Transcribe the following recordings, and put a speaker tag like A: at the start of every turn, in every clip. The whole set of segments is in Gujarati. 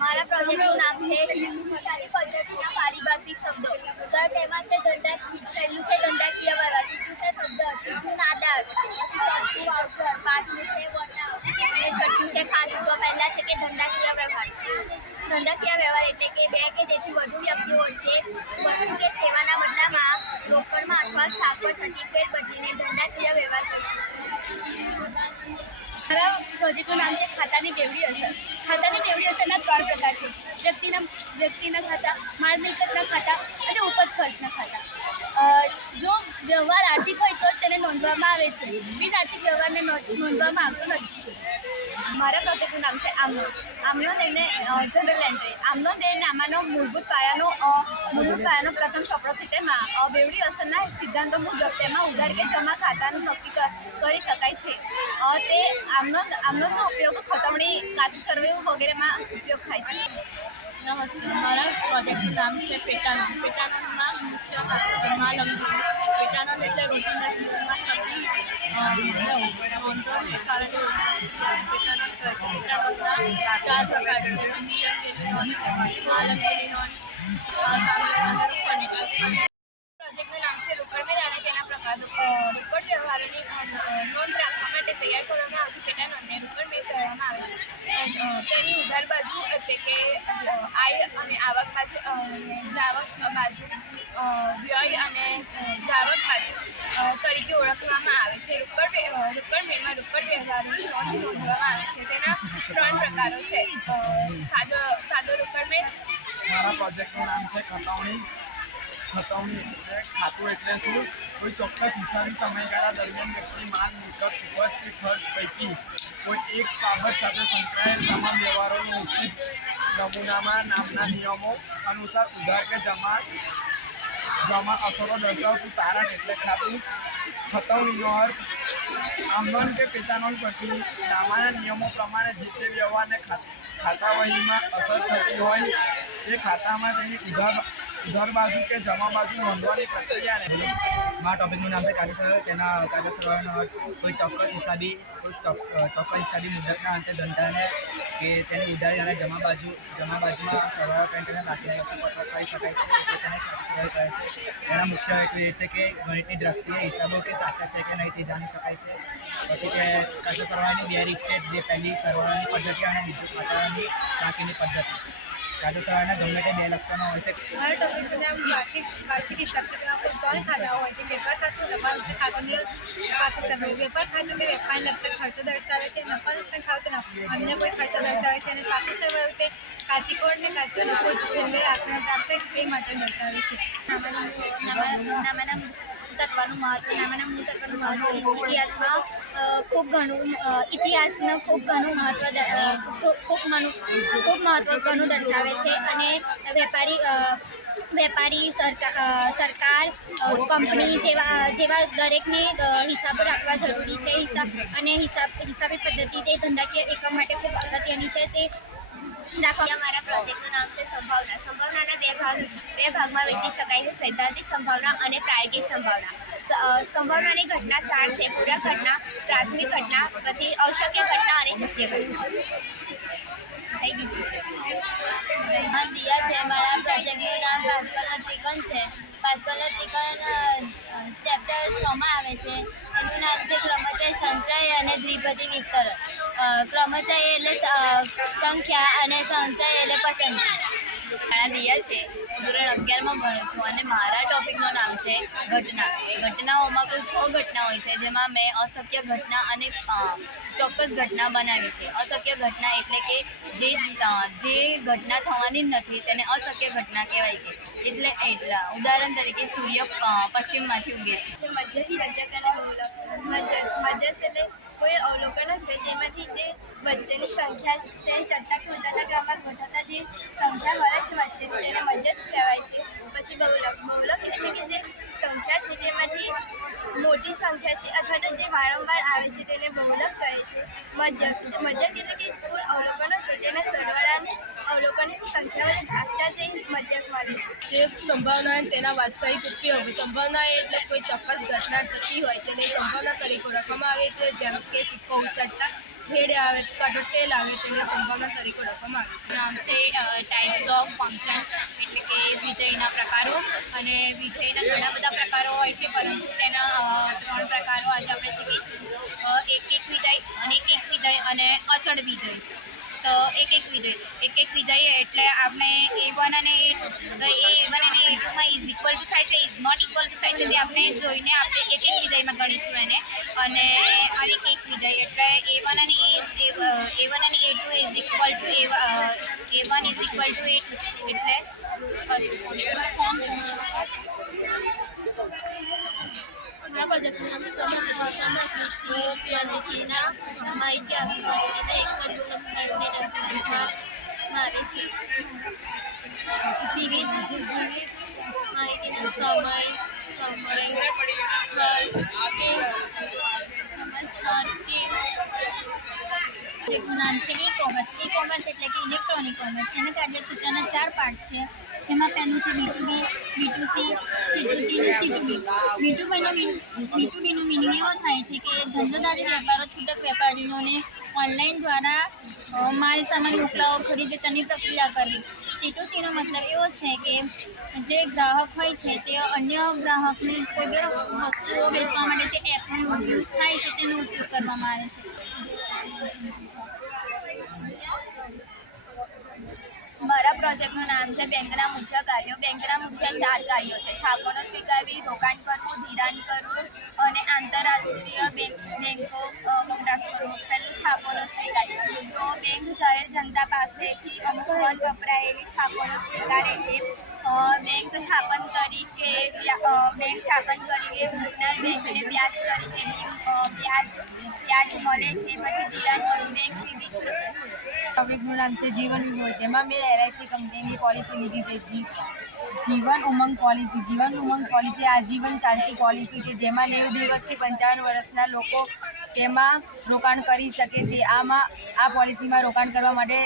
A: મારા પ્રોજેક્ટનું નામ છે હિન્દુસ્તાની પદ્ધતિના પારિભાષિક શબ્દો. તો તેમાં છે દંડાકીય પહેલું છે દંડાકીય વ્યવહાર બીજું છે શબ્દ ત્રીજું નાદાર ચોથું અવસર, પાંચમું છે વર્ણાવ અને છઠ્ઠું છે ખાતું તો પહેલા છે કે ધંધાકીય વ્યવહાર. ધંધાકીય વ્યવહાર એટલે કે બે કે તેથી વધુ વ્યક્તિઓ વચ્ચે વસ્તુ કે સેવાના બદલામાં રોકડમાં અથવા શાક પર થતી ફેર બદલીને દંડાકીય વ્યવહાર કહીશું
B: મારા પ્રોજેક્ટનું નામ છે ખાતાની બેવડી અસર. ખાતાની બેવડી અસરના ત્રણ પ્રકાર છે. વ્યક્તિના વ્યક્તિના ખાતા, માલ મિલકતના ખાતા અને ઉપજ ખર્ચના ખાતા. જો વ્યવહાર આર્થિક હોય તો તેને નોંધવામાં આવે છે. બિન આર્થિક વ્યવહારને નોંધ- નોંધવામાં આવતો નથી.
A: મારા પ્રોજેક્ટનું નામ છે આમનો આમનો દેને જનરલ એન્ટ્રી આમનો દે નામાનો મૂળભૂત પાયાનો અ, મૂળભૂત પાયાનો પ્રથમ ચોપડો છે તેમાં અ, બેવડી અસરના સિદ્ધાંતો મુજબ તેમાં ઉધાર કે જમા ખાતાનું નક્કી કર- કરી શકાય છે અ, તે આમનો આમનોનો ઉપયોગ ખતમણી કાચું સરવૈયું વગેરેમાં ઉપયોગ થાય છે
B: નમસ્તે મારા પ્રોજેક્ટનું નામ છે પેટાનંદ પેટાનંદમાં મુખ્ય માલમ પેટાનંદ એટલે રોજિંદા જીવનમાં થતી અ, નોંધોને કારણે ચાર પ્રકાર છે. પ્રોજેક્ટનું નામ છે રોકડમેળ અને તેના પ્રકાર રોકડ વ્યવહારોની નોંધ રાખવા માટે તૈયાર કરવામાં આવતી પેટાનોંધને રોકડમેળ કહેવામાં આવે છે તેની ઉધાર બાજુ એટલે કે આય અને આવક બાજુ જાવક બાજુ વ્યય અને જાવક બાજુ તરીકે ઓળખવામાં આવે અ, રોકડ મેળમાં નોંધ નોંધવામાં આવે છે. તેના ત્રણ પ્રકારો છે. સાદો સાદો મેળ
C: મારા પ્રોજેક્ટનું નામ છે ખતવણી. ખતવણી એટલે ખાતું એટલે શું? કોઈ ચોક્કસ હિસાબી સમયગાળા દરમિયાન વ્યક્તિ માલ મિલકત ઉપજ કે ખર્ચ પૈકી કોઈ એક બાબત સાથે સંકળાયેલ તમામ વ્યવહારોનું નિશ્ચિત નમૂનામાં નામના નિયમો અનુસાર ઉધાર કે જમા જમા અસરો દર્શાવતું તારણ એટલે ખાતું. ખતવણીનો અર્થ આમનોન કે પેટાનોન પછી નામાના નિયમો પ્રમાણે જે તે વ્યવહારને ખા- ખાતા વહીમાં અસર થતી હોય તે ખાતામાં તેની ઉધાર ઉધાર બાજુ કે જમા બાજુ નોંધવાની પ્રક્રિયાને
D: મારા ટોપિકનું નામ છે કાર્યશાળા. તેના કાર્યશાળાનો કોઈ ચોક્કસ હિસાબી, કોઈ ચોક્કસ હિસાબી મુદતના અંતે ધંધાને કે તેની ઉડાડી અને જમા બાજુ જમા બાજુમાં સરવાળો કરીને દાખલા વસ્તુ કરી શકાય છે તેને કાર્યશાળા કહે છે. તેના મુખ્ય હેતુ એ છે કે ગણિતની દ્રષ્ટિએ હિસાબો કે સાચા છે કે નહીં તે જાણી શકાય છે. પછી કે સરવાળાની બે રીત છે જે પહેલી સરવાળાની પદ્ધતિ અને બીજું ખાતાની ટાંકીની પદ્ધતિ. કાયદો સરવાળાના ગમે તે બે લક્ષણો હોય છે.
B: મારા ટોપિકનું નામ ત્રણ હોય છે. વેપાર ખાતું નફા નુકસાન ખાતું ને સમય વેપાર ખાતું તે વેપારને લગતા ખર્ચો દર્શાવે છે નફા નુકસાન ખાતું અન્ય કોઈ ખર્ચો દર્શાવે છે અને પાકું સમય તે કાચી કોડ ને કાચો નફો છેલ્લે આપણા પ્રાપ્ત એ માટે દર્શાવે છે.
A: નામાના તત્વનું મહત્વ નામાના મૂળ તત્વનું મહત્વ ઇતિહાસમાં ખૂબ ઘણું ઇતિહાસનું ખૂબ ઘણું મહત્વ ખૂબ મનું, ખૂબ મહત્વ ઘણું દર્શાવે છે અને વેપારી વેપારી સરકાર સરકાર કંપની જેવા જેવા દરેકને હિસાબો રાખવા જરૂરી છે. હિસાબ અને હિસાબ, હિસાબી પદ્ધતિ તે ધંધાકીય એકમ માટે ખૂબ અગત્યની છે. તે રાખવા મારા પ્રોજેક્ટનું નામ છે સંભાવના. સંભાવનાના બે ભાગ, બે ભાગમાં વહેંચી શકાય છે. સૈદ્ધાંતિક સંભાવના અને પ્રાયોગિક સંભાવના. સંભાવનાની ઘટના ચાર છે. પૂરા ઘટના, પ્રાથમિક ઘટના, પછી અશક્ય ઘટના અને શક્ય ઘટના. થઈ ગયું
E: હા દિયા છે, મારા પ્રોજેક્ટનું નામ ભાસ્કરના ત્રિકોણ છે. ભાસ્કરના ત્રિકોણ ચેપ્ટર છમાં આવે છે. એનું નામ છે ક્રમચય સંચય અને દ્વિપદી વિસ્તરણ. ક્રમચય એટલે સંખ્યા અને સંચય એટલે પસંદગી
A: મારા દિયા છે. ધોરણ અગિયારમાં ભણું છું અને મારા ટોપિકનું નામ છે ઘટના. ઘટનાઓમાં કુલ છ ઘટના હોય છે, જેમાં મેં અશક્ય ઘટના અને ચોક્કસ ઘટના બનાવી છે. અશક્ય ઘટના એટલે કે જે જે ઘટના થવાની નથી, તેને અશક્ય ઘટના કહેવાય છે. એટલે એટલા. ઉદાહરણ તરીકે સૂર્ય પશ્ચિમમાંથી ઉગે છે. મધ્યસ્થ એટલે કોઈ અવલોકનો છે? તેમાંથી જે વચ્ચેની સંખ્યા તે ચડતા ઉતરતા ક્રમમાં ઘટાતા જે સંખ્યા મળે છે વચ્ચે તેને મધ્યસ્થ કહેવાય છે. પછી બહુલક બહુલક એટલે કે જે સંખ્યા છે તેમાંથી
F: મોટી સંખ્યા છે અથવા તો જે વારંવાર આવે છે તેને બહુલક કહે છે. મધ્યક મધ્યક એટલે કે કુલ અવલોકનો છે તેના સરવાળાને અવલોકનની સંખ્યા વડે ભાગતા તે મધ્યક મળે છે
G: જે સંભાવના તેના વાસ્તવિક ઉપયોગ. સંભાવના એટલે કોઈ ચોક્કસ ઘટના થતી હોય તેને સંભાવના તરીકે ઓળખવામાં આવે છે, જેમ કે સિક્કો ઉછળતા હેડ આવે કાં તો ટેલ આવે તેને સંભાવના તરીકે ઓળખવામાં આવે છે.
E: નામ છે ટાઈપ્સ ઓફ ફંક્શન એટલે કે વિધેયના પ્રકારો. અને વિધેયના ઘણા બધા પ્રકારો હોય છે, પરંતુ તેના ત્રણ પ્રકારો આજે આપણે શીખીશું. એક એક વિધેય, અને એક વિધેય, અને અચળ વિધેય. તો એક એક વિધેય એક એક વિધેય એટલે આપણે એ વન અને એ એ વન અને એ ટુમાં ઇઝ ઇક્વલ ટુ થાય છે ઇઝ નોટ ઇક્વલ ટુ થાય છે, તે આપણે જોઈને આપણે એક એક વિધેયમાં ગણીશું એને. અને અને એક વિધેય એટલે એ વન અને એ એ વન અને A two is equal to A A one is equal to A two એટલે
G: આપણા પ્રોજેક્ટનું નામ સમજના માહિતી આપીને એક જ ગુણસ્થળને દર્શાવવામાં આવે છે વિવિધ માહિતીનો સમય સમય સ્થળ કે
F: જેનું નામ છે ઈ કોમર્સ ઈ કોમર્સ એટલે કે ઇલેક્ટ્રોનિક કોમર્સ એના કાર્યક્ષેત્રના ચાર પાર્ટ છે. એમાં પહેલું છે B to B B to C C to C અને C to B B to બીનો બીનું મિનિંગ એવો થાય છે કે ધંધોદારી વેપારો, છૂટક વેપારીઓને ઓનલાઈન દ્વારા માલ, સામાન મોકલાવો ખરીદ વેચાણની પ્રક્રિયા કરવી. સી ટુ સીનો મતલબ એવો છે કે જે ગ્રાહક હોય છે તે અન્ય ગ્રાહકને કોઈ બી વસ્તુઓ વેચવા માટે જે એપનો યુઝ થાય છે તેનો ઉપયોગ કરવામાં આવે છે.
E: પ્રોજેક્ટનું નામ છે બેંકના મુખ્ય કાર્યો. બેંકના મુખ્ય ચાર કાર્યો છે. ઠાકોનો સ્વીકારવી, રોકાણ કરવું, ધિરાણ કરવું અને આંતરરાષ્ટ્રીય બેંક વપરાશ કરવો. પહેલું થાપોનો સ્વીકાર તો બેંક જાહેર જનતા પાસેથી અમુક વર્ષ વપરાયેલી થાપોનો સ્વીકારે છે બેંક સ્થાપન તરીકે બેંક સ્થાપન કરીને ભૂતનાર બેંકને વ્યાજ તરીકે વ્યાજ વ્યાજ મળે છે. પછી ધિરાણ કરવું. બેંક વિવિધ
G: ટોપિકનું નામ છે જીવન વીમો. જેમાં મેં એલઆઈસી કંપનીની પોલિસી લીધી છે જી જીવન ઉમંગ પોલિસી જીવન ઉમંગ પોલિસી આજીવન ચાલતી પોલિસી છે જેમાં નેવું દિવસથી પંચાવન વર્ષના લોકો તેમાં રોકાણ કરી શકે છે આમાં આ પોલિસીમાં રોકાણ કરવા માટે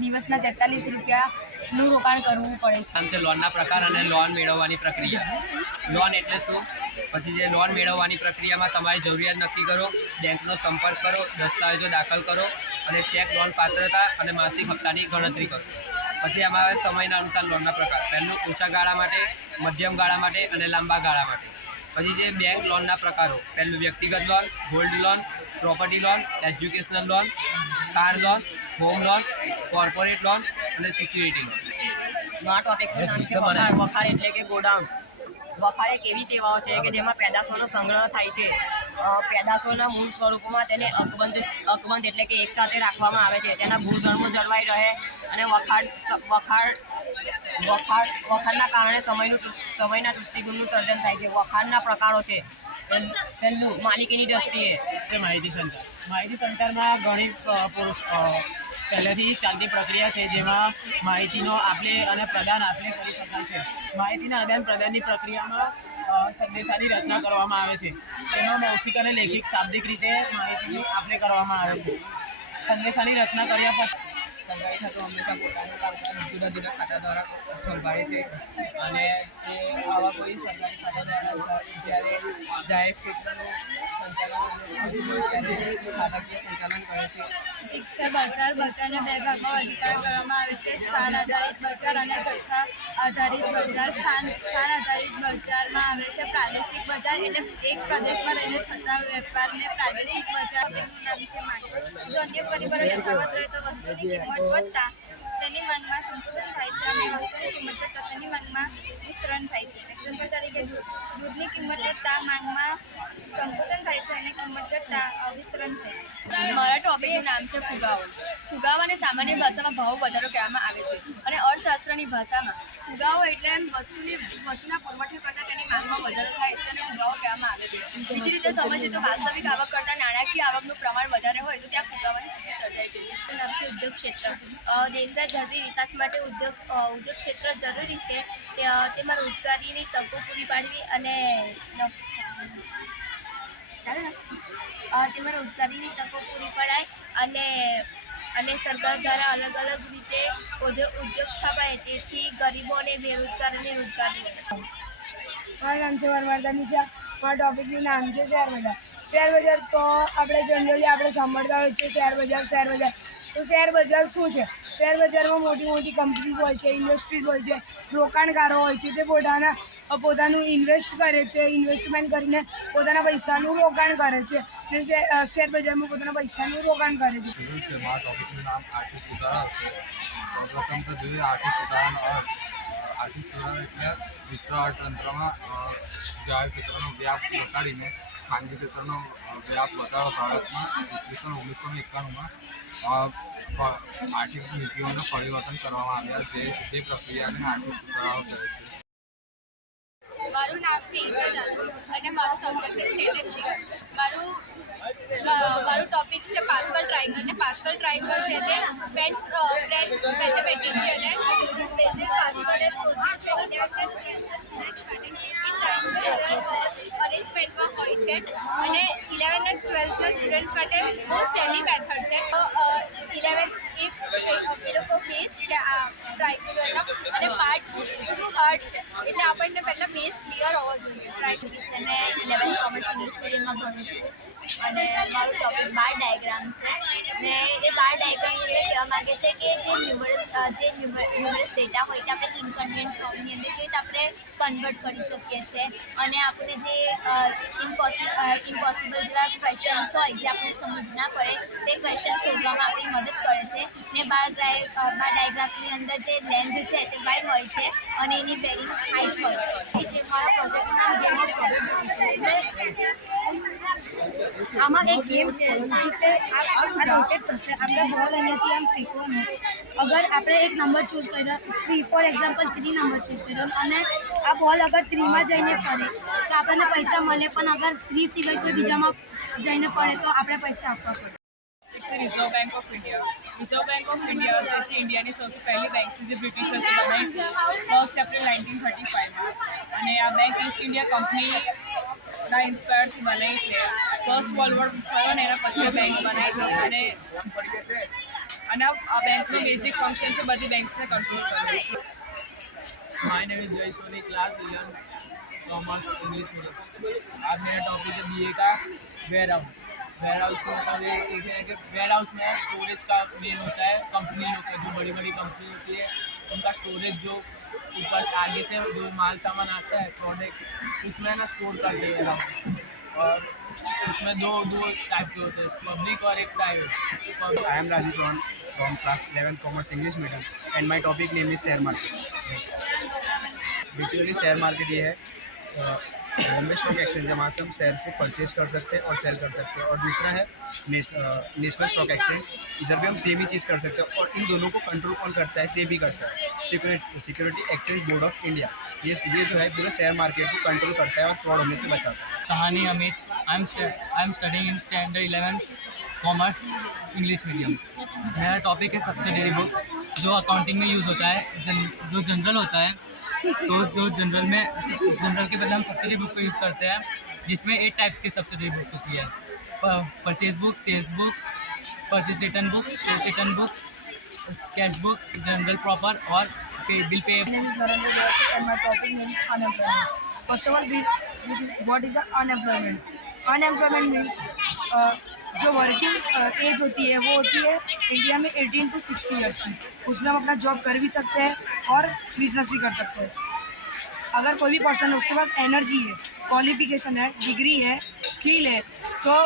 G: દિવસના તેતાલીસ રૂપિયાનું રોકાણ કરવું પડે છે।
H: છે, લોનના પ્રકાર અને લોન મેળવવાની પ્રક્રિયા. લોન એટલે શું? પછી જે લોન મેળવવાની પ્રક્રિયામાં તમારી જરૂરિયાત નક્કી કરો, બેંકનો સંપર્ક કરો, દસ્તાવેજો દાખલ કરો, અને ચેક લોન પાત્રતા અને માસિક હપ્તાની ગણતરી કરો. પછી એમાં આવે સમયના અનુસાર લોનના પ્રકાર. પહેલું ઓછા ગાળા માટે મધ્યમ ગાળા માટે અને લાંબા ગાળા માટે. પછી જે બેંક લોનના પ્રકારો પહેલું વ્યક્તિગત loan gold loan property loan educational loan car loan home loan corporate loan અને સિક્યુરિટી લોન
I: એટલે કે ગોડાઉન. વખાણ એક એવી સેવાઓ છે કે જેમાં પેદાશોનો સંગ્રહ થાય છે? પેદાશોના મૂળ સ્વરૂપોમાં તેને અકબંધ અકબંધ એટલે કે એકસાથે રાખવામાં આવે છે. તેના ગુણધર્મો જળવાઈ રહે અને વખાણ વખાણ વખાણ વખાણના કારણે સમયનું સમયના તૃપ્તિગુણનું સર્જન થાય છે. વખાણના પ્રકારો છે. પહેલ- માલિકીની દ્રષ્ટિએ.
J: માહિતી સંચાર. માહિતી સંચારમાં ઘણી પહેલેથી ચાલતી પ્રક્રિયા છે જેમાં માહિતીનો આપલે અને પ્રદાન આપલે કરી શકાય છે. માહિતીના આદાન પ્રદાનની પ્રક્રિયામાં સંદેશાની રચના કરવામાં આવે છે. તેમાં મૌખિક અને લેખિક શાબ્દિક રીતે માહિતીની આપલે કરવામાં આવે છે. સંદેશાની રચના કર્યા પછી
I: સંગ્રહી ખાતું હંમેશા પોતાનું કામકાજ જુદા જુદા ખાતા દ્વારા સંભાળે છે અને તે આવા કોઈ સરકારી ખાતા દ્વારા જ્યારે જાહેર ક્ષેત્રનું સંચાલન ખાતાકીય સંચાલન કરે છે.
G: એક છે બજાર, બજારને બે ભાગમાં વર્ગીકરણ કરવામાં આવે છે. સ્થાન આધારિત બજાર અને જથ્થા આધારિત બજાર. સ્થાન સ્થાન આધારિત બજારમાં આવે છે પ્રાદેશિક બજાર એટલે એક પ્રદેશમાં રહીને થતા વેપારને પ્રાદેશિક બજાર.
F: નામ છે જો અન્ય પરિબળો યથાવત રહે તો વસ્તુની કિંમત વધતા તેની માંગમાં સંકુચન થાય છે અને વસ્તુની કિંમત વધતા તેની માંગમાં વિસ્તરણ થાય છે. એક્ઝામ્પલ તરીકે દૂધની કિંમત વધતા માંગમાં સંકોચન થાય છે અને કિંમત ઘટતા વિસ્તરણ થાય છે.
G: મારા ટોપિકનું નામ છે ફુગાવો. ફુગાવાને સામાન્ય ભાષામાં ભાવ વધારો કહેવામાં આવે છે. અને અર્થશાસ્ત્રની ભાષામાં. ફુગાવો એટલે વસ્તુની, વસ્તુના પુરવઠા કરતાં તેની માંગમાં વધારો થાય તેને ફુગાવો કહેવામાં આવે છે. બીજી રીતે સમજીએ તો વાસ્તવિક આવક કરતાં નાણાકીય આવકનું પ્રમાણ વધારે હોય તો ત્યાં ફુગાવાની સ્થિતિ સર્જાય છે.
A: નામ છે ઉદ્યોગ ક્ષેત્ર. દેશના ઝડપી વિકાસ માટે ઉદ્યોગ ઉદ્યોગ ક્ષેત્ર જરૂરી છે. તેમાં રોજગારીની તકો પૂરી પાડવી અને તેમાં રોજગારીની તકો પૂરી પડાય અને અને સરકાર દ્વારા અલગ અલગ રીતે ઉદ્યોગ સ્થાપાય તેથી ગરીબો અને બેરોજગારોને રોજગાર મળે.
K: મારું નામ છે વરવર્ધન નિશા. મારા ટોપિકનું નામ છે શેર બજાર શેર બજાર તો આપણે જનરલી આપણે સાંભળતા હોય છે શેર બજાર શેર બજાર તો શેર બજાર શું છે? શેર બજારમાં મોટી મોટી કંપનીઝ હોય છે ઇન્ડસ્ટ્રીઝ હોય છે, રોકાણકારો હોય છે, તે પોતાના, પોતાનું ઇન્વેસ્ટ કરે છે ઇન્વેસ્ટમેન્ટ કરીને પોતાના પૈસાનું રોકાણ કરે છે. ને શેર બજારમાં પોતાના પૈસાનું રોકાણ કરે છે.
L: આર્થિક સુધારા છે. સૌપ્રથમ તો જોઈએ આર્થિક સુધારાનો અર્થ. આર્થિક સુધારા એટલે વિશ્વ અર્થતંત્રમાં જાહેર ક્ષેત્રનો વ્યાપ ઘટાડીને ખાનગી ક્ષેત્રનો વ્યાપ વધારો ભારતમાં ઈસવીસન ઓગણીસો ને એકાણુંમાં આર્થિક નીતિઓનું પરિવર્તન કરવામાં આવ્યા, જે જે પ્રક્રિયાને આર્થિક સુધારાઓ કહે છે.
G: મારું નામ છે ઈશા જાદવ અને મારું સબ્જેક્ટ છે સ્ટેટિસ્ટિક્સ મારું મારું ટોપિક છે પાસ્કલ ટ્રાયંગલ અને પાસ્કલ ટ્રાયંગલ છે તે ફ્રેન્ચ ફ્રેન્ચ મેથેમેટિશિયને બેઝિક પાસ્કલે શોધ્યું છે. અરેન્જમેન્ટમાં હોય છે. અને ઇલેવન અને ટ્વેલ્થના સ્ટુડન્ટ્સ માટે બહુ સહેલી મેથડ છે. ઇલેવન ઇફ એ લોકો બેઝ છે આ ટ્રાયંગલના અને પાર્ટ થોડું હાર્ડ છે. એટલે આપણને પહેલાં બેઝ ક્લિયર હોવો જોઈએ. ટ્રાય
A: છે અને ઇલેવન કોમર્સ ઇંગ્લિશ ભણું છું. અને મારું ટોપિક બાર ડાયાગ્રામ છે. ને એ બાર ડાયાગ્રામ એટલે કહેવા માંગે છે કે જે ન્યુમરસ જે ન્યુમરસ ડેટા હોય તે આપણે ઇન્કન્વિયન્ટ ફોર્મની અંદર જોઈએ તો આપણે કન્વર્ટ કરી શકીએ છીએ અને આપણે જે ઇમ્પોસિબલ ઇમ્પોસિબલ જેવા ક્વેશ્ચન્સ હોય જે આપણે સમજ ના પડે, તે ક્વેશ્ચન શોધવામાં આપણી મદદ કરે છે ને ડ્રાય બાર ડાયાગ્રાફની અંદર જે લેન્થ છે તે વાઇડ હોય છે અને એની વેરિંગ હાઇટ હોય છે. એ જે મારા પ્રોજેક્ટનું નામ ગેમ આમાં એક ગેમ છે આપણે બોલ અહીંયાથી આમ શીખવાનું. અગર આપણે એક નંબર ચૂઝ કર્યો three four example three number choose કર્યો અને આ બોલ અગર થ્રીમાં જઈને પડે તો આપણને પૈસા મળે. પણ અગર થ્રી સિવાય કોઈ બીજામાં જઈને પડે તો આપણે પૈસા આપવા પડે.
B: છે Reserve Bank of India Reserve Bank of India જે છે ઇન્ડિયાની સૌથી પહેલી બેંક છે જે બ્રિટિશર્સે બનાવી હતી ફર્સ્ટ એપ્રિલ નાઇન્ટીન થર્ટી ફાઇવમાં અને આ બેંક ઈસ્ટ ઇન્ડિયા કંપનીના ઇન્સ્પાયરથી બનાવી છે ફર્સ્ટ વર્લ્ડ વોર થયો ને એના પછી આ બેંક બનાવી છે અને અને આ આ બેંકનું બેઝિક ફંક્શન છે બધી બેંક્સને કંટ્રોલ કરવું
L: my name is Jay Soni class eleven commerce English medium आज मेरा टॉपिक है बीए का वेयर हाउस वेयर हाउस का मतलब ये एक है कि वेयर हाउस में स्टोरेज का मेन होता है कंपनी होता है जो बड़ी बड़ी कंपनी होती है उनका स्टोरेज जो ऊपर आगे से जो माल सामान आता है प्रोडक्ट उसमें ना स्टोर कर दिया और उसमें दो दो टाइप के होते हैं पब्लिक और एक private
M: I am Rajiv from, from class 11 Commerce English Medium and my topic name is share market. Basically share market ये है बॉम्बे स्टॉक एक्सचेंज जहाँ से हम शेयर को परचेज कर सकते हैं और सेल कर सकते हैं। और दूसरा है नेशनल स्टॉक एक्सचेंज। इधर भी हम सेम ही चीज़ कर सकते हैं और इन दोनों को कंट्रोल कौन करता है? सेबी करता है। Security security exchange board of India ये ये जो है पूरे शेयर मार्केट को कंट्रोल करता है और फ्रॉड होने से बचाता है।
N: Sahani I am I am studying in standard 11 commerce English medium मेरा टॉपिक है सब्सिडरी बुक जो अकाउंटिंग में यूज़ होता है जन, जो जनरल होता है तो जो जनरल में जनरल के बदले हम सब्सिडी बुक को यूज़ करते हैं, जिसमें एट टाइप्स की सब्सिडी बुक्स होती है। Purchase book sales book purchase return book sales return book cash book journal proper और पे बिल पे
K: name is Narendra Das and my topic name is uh, जो वर्किंग एज होती है वो होती है इंडिया में 18 टू 60 इयर्स की। उसमें हम अपना जॉब कर भी सकते हैं और बिज़नेस भी कर सकते हैं। अगर कोई भी पर्सन है उसके पास एनर्जी है क्वालिफिकेशन है डिग्री है स्किल है तो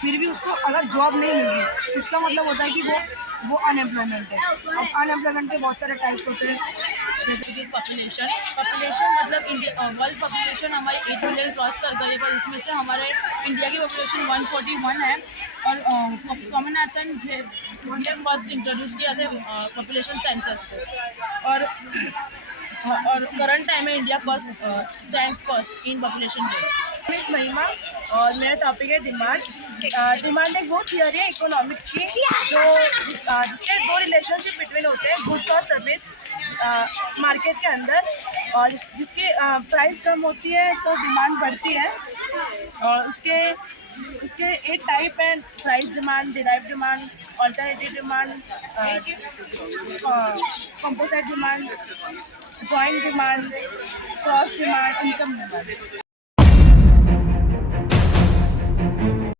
K: फिर भी उसको अगर जॉब नहीं मिल रही उसका मतलब होता है कि वो वो अनएम्प्लॉयमेंट है। अब अनएम्प्लॉयमेंट के बहुत सारे टाइप्स होते हैं। जैसे
B: इज़ पॉपुलेशन पॉपुलेशन मतलब इंडिया वर्ल्ड पॉपुलेशन हमारी एट मिलियन क्रॉस कर गई है पर इसमें से हमारे इंडिया की पॉपुलेशन 141 है। और स्वामीनाथन जे इसने फ़र्स्ट इंट्रोड्यूस किया थे पॉपुलेशन सेंसस को। और और करंट टाइम में India first stand first in population rate
J: miss Mahima और मेरा टॉपिक है डिमांड डिमांड एक वो थियरी है इकोनॉमिक्स की जो जिस, जिसके दो रिलेशनशिप बिटवीन होते हैं गुड्स और सर्विस मार्केट के अंदर और जिसके प्राइस कम होती है तो डिमांड बढ़ती है और उसके उसके एक टाइप है price demand derive demand alternative demand composite demand joint demand cross demand income demand